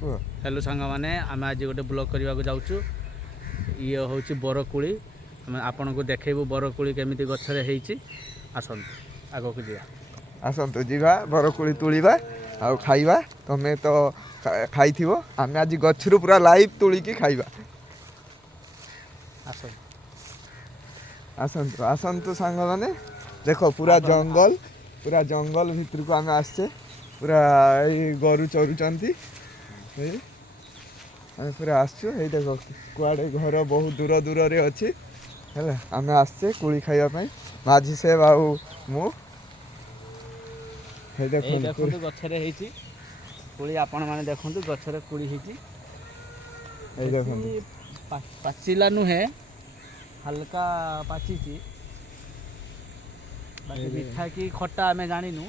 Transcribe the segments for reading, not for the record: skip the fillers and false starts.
Hello सांग मैंने आम आज गोटे ब्लॉग करने को जाऊँ ये हूँ बरकोली आम आपन को देखेबू बरकोली केमी गचर आसतु आग को जा आसतु जा बरकोली तुलिबा आ खाइबा तमें तो खाई आम आज गचरू पूरा लाइव तुलिकी खाइबा आसतु आसतु सांग माने देख पूरा जंगल भितर को आम आसचे पूरा गोरु चरुचंती आम पूरा आसचु ये देख कुआड़े घर बहुत दूर दूर रे अच्छी है आम आसचे कोली खाइबा माझी से बाबू मु देखो गछरे हेची कोली आपण माने देखंतु गछरे कोली हेची ए देखंतु पाचिला नुहे हल्का पाचिची बाकी मिठा की खट्टा आमे जानिनु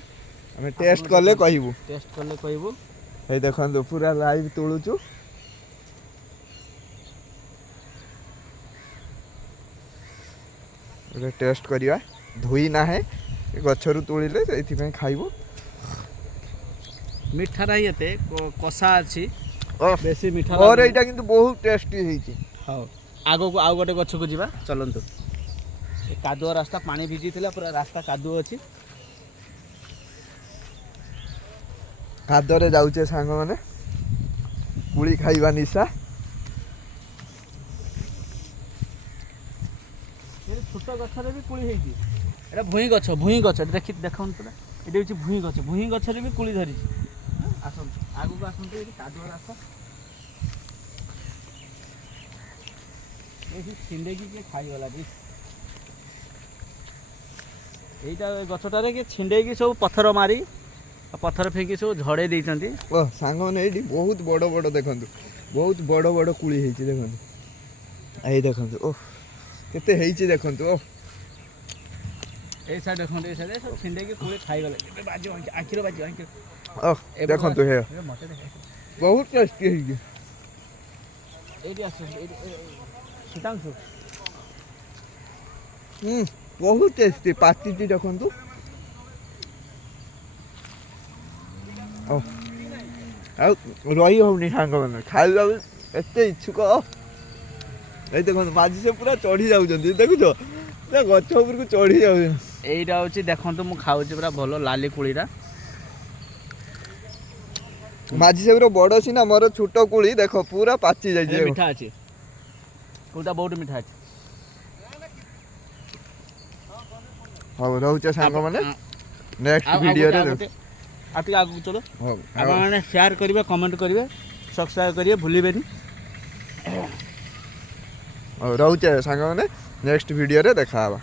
आमे टेस्ट करले कहबू ए देखंतु पूरा लाइव तुलुचु टेस्ट करिया धोई ना है गछरु तुलिले एथि खाइबू मीठा रही एते कसा अछि बेसी मीठा और एटा किंतु बहुत टेस्टी हेची हां आगो को आउ गोटे गछ को जीवा चलंतु ए कादुआ रास्ता पानी भिजी थिला पूरा रास्ता कादुआ अछि कादरे जाउचे सांग माने पुली खाइबा निशा ये छोटा गछरे भी कुली हेची एटा भुई गछ देखि देखौन तोरा एटा होची भुई गछ रे भी कुली धरी आसम आगु को आसम ये कादुआ रास्ता ये छिंडेकी के खाई वाला जी एटा गछटारे के छिंडेकी सब पत्थर मारी पत्थर फेंकी सब झड़े देइचंती ओ सांग माने एडी बहुत बड़ बड़ देखंतु बहुत बड़ बड़ कुली हेची देखंतु आई देखंतु ओ केते हेची देखंतु ओ ए साइड देखंतु ए साइड सब छिंडेकी कुली खाई वाला बाजो आखिर बाजो आखिर ओ देखंतु हे बहुत टेस्टी हेची एडी आसो सीतांशु बहुत टेस्टी पाची देखंतु ओ आ रही होनी सांग माने खाइला एते इच्छुक ए देखंतु माझी से पूरा चढ़ी जाउछन देखुछो ना गछ ऊपर को चढ़ी जाउछन एइटा होची देखंतु मु खाउची पूरा भलो लाली कुलीरा माझी से पूरा बड़ सी ना मोर छोट कुली देखो पूरा पाची जाई जे मीठा अछि कोटा बहुत मीठा अछि हां रहउचे सांग माने नेक्स्ट वीडियो रे आती आगु चलो आप माने शेयर करिवे कमेंट करिवे सब्सक्राइब करिवे भूलिबेनी रहउचे सांग माने नेक्स्ट वीडियो रे देखा हबा।